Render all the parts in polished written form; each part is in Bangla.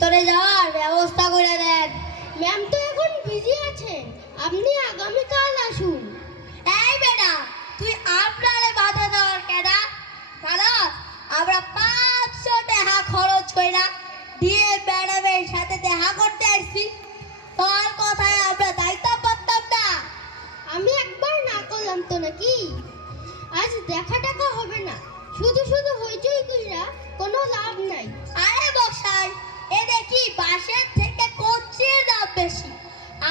ভিতরে যাওয়ার ব্যবস্থা করে দেন। ম্যাম তো এখন বিজি আছেন, আপনি আগামীকাল আসুন। এই বেটা, তুই আপনারে বাধা দেওয়ার কেডা? কারণ আমরা 500 টাকা খরচ কইরা দিয়ে ম্যাডামের সাথে দেখা করতে আসছি। তোর কথায় আমরা দায়িত্ব পারতাম না। আমি একবার না করলাম তো নাকি? আজ দেখা টাকা হবে না, শুধু শুধু হইচই কইরা কোনো লাভ নাই। আরে বসাই, এ দেখি বাসের থেকে কোচির দাম বেশি।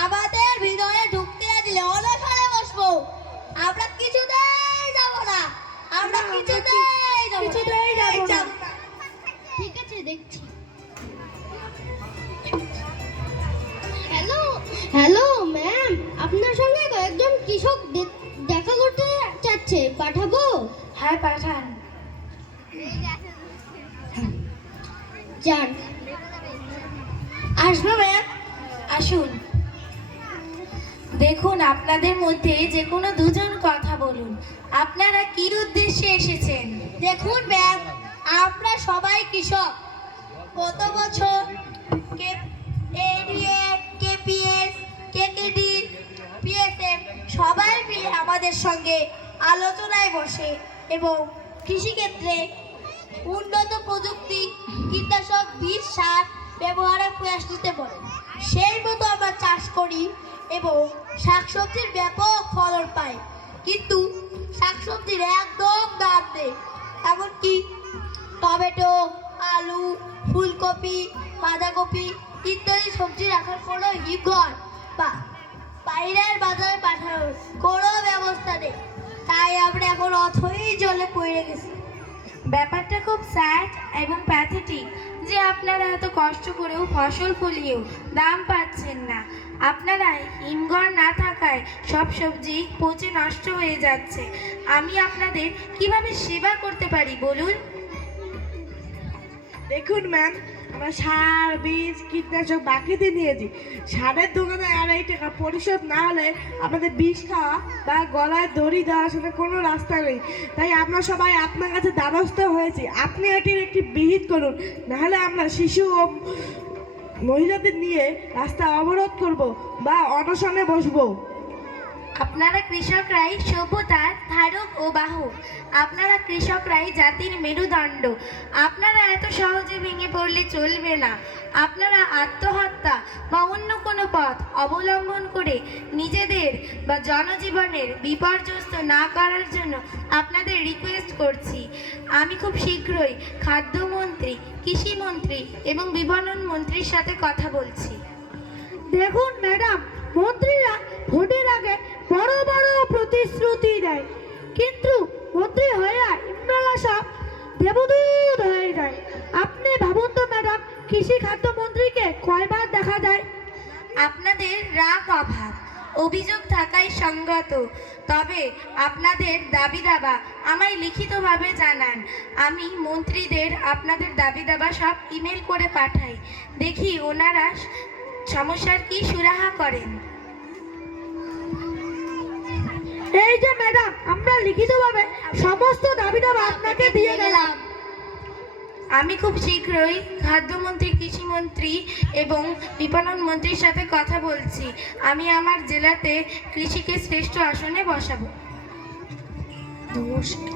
আমাদের ভিতরে ঢুকতে না দিলে অনশনে বসবো। আমরা কিছুতেই যাব না, আমরা কিছুতেই যাব না। ঠিক আছে, দেখছি। হ্যালো হ্যালো ম্যাম, আপনার সঙ্গে কয়েকজন কৃষক দেখা করতে চাচ্ছে, পাঠাবো? হ্যাঁ পাঠান। যান। আসবো ম্যাম, আসুন। দেখুন, আপনাদের মধ্যে যে কোনো দুজন কথা বলুন। আপনারা কি উদ্দেশ্যে এসেছেন? দেখুন ম্যাম, আমরা সবাই কৃষক। গত বছর এডিএ, কেপিএস, কেকেডি, পিএসএম সবাই মিলে আমাদের সঙ্গে আলোচনায় বসে এবং কৃষিক্ষেত্রে উন্নত প্রযুক্তি, কীটনাশক, বীজ, সার ব্যবহারের প্রয়াস নিতে বলে। সেই মতো আমরা চাষ করি এবং শাকসবজির ব্যাপক ফলন পাই। কিন্তু শাকসবজির একদম দাম নেই। এমনকি টমেটো, আলু, ফুলকপি, বাঁধাকপি ইত্যাদি সবজি রাখার কোনো হিমঘর বা বাইরের বাজারে পাঠানোর কোনো ব্যবস্থা নেই। তাই আমরা এখন অথই জলে পড়ে গেছি। ব্যাপারটা খুব স্যাড এবং প্যাথেটিক যে আপনারা এত কষ্ট করেও ফসল ফলিয়েও দাম পাচ্ছেন না। আপনারা হিমঘর না থাকায় সব সবজি পচে নষ্ট হয়ে যাচ্ছে। আমি আপনাদের কিভাবে সেবা করতে পারি বলুন? দেখুন ম্যাম, আমরা সার, বীজ, কীটনাশক বাকিতে নিয়েছি। সারের দোকানে 2.5 টাকা পরিশোধ না হলে আমাদের বিষ খাওয়া বা গলায় দড়ি দেওয়ার সাথে কোনো রাস্তা নেই। তাই আমরা সবাই আপনার কাছে দ্বারস্থ হয়েছি, আপনি এটির একটি বিহিত করুন, নাহলে আমরা শিশু ও মহিলাদের নিয়ে রাস্তা অবরোধ করব বা অনশনে বসবো। আপনারা কৃষকরাই সভ্যতার ধারক ও বাহক। আপনারা কৃষকরাই জাতির মেরুদণ্ড। আপনারা এত সহজে ভেঙে পড়লে চলবে না। আপনারা আত্মহত্যা বা অন্য কোনো পথ অবলম্বন করে নিজেদের বা জনজীবনের বিপর্যস্ত না করার জন্য আপনাদের রিকোয়েস্ট করছি। আমি খুব শীঘ্রই খাদ্যমন্ত্রী, কৃষিমন্ত্রী এবং বিপণন মন্ত্রীর সাথে কথা বলছি। দেখুন ম্যাডাম, মন্ত্রীরা ভোটের আগে বড় বড় প্রতিশ্রুতি দেয়, কিন্তু মন্ত্রী হয়ে ইমরালা সব দেবদূত হয়ে যায়। আপনি ভাবুন তো ম্যাডাম, কৃষি খাদ্য মন্ত্রীকে কয়বার দেখা যায়? আপনাদের রাগ অভাব, অভিযোগ থাকাই সঙ্গত। তবে আপনাদের দাবি দাবা আমায় লিখিতভাবে জানান। আমি মন্ত্রীদের আপনাদের দাবি দাবা সব ইমেল করে পাঠাই। দেখি ওনারা সমস্যার কি সুরাহা করেন। এই যে ম্যাডাম, আমরা লিখিতভাবে সমস্ত দাবি দাবা আপনাকে দিয়ে গেলাম। আমি খুব শীঘ্রই খাদ্যমন্ত্রী, কৃষিমন্ত্রী এবং বিপণন মন্ত্রীর সাথে কথা বলছি। আমি আমার জেলাতে কৃষিকে শ্রেষ্ঠ আসনে বসাবো। নমস্কার।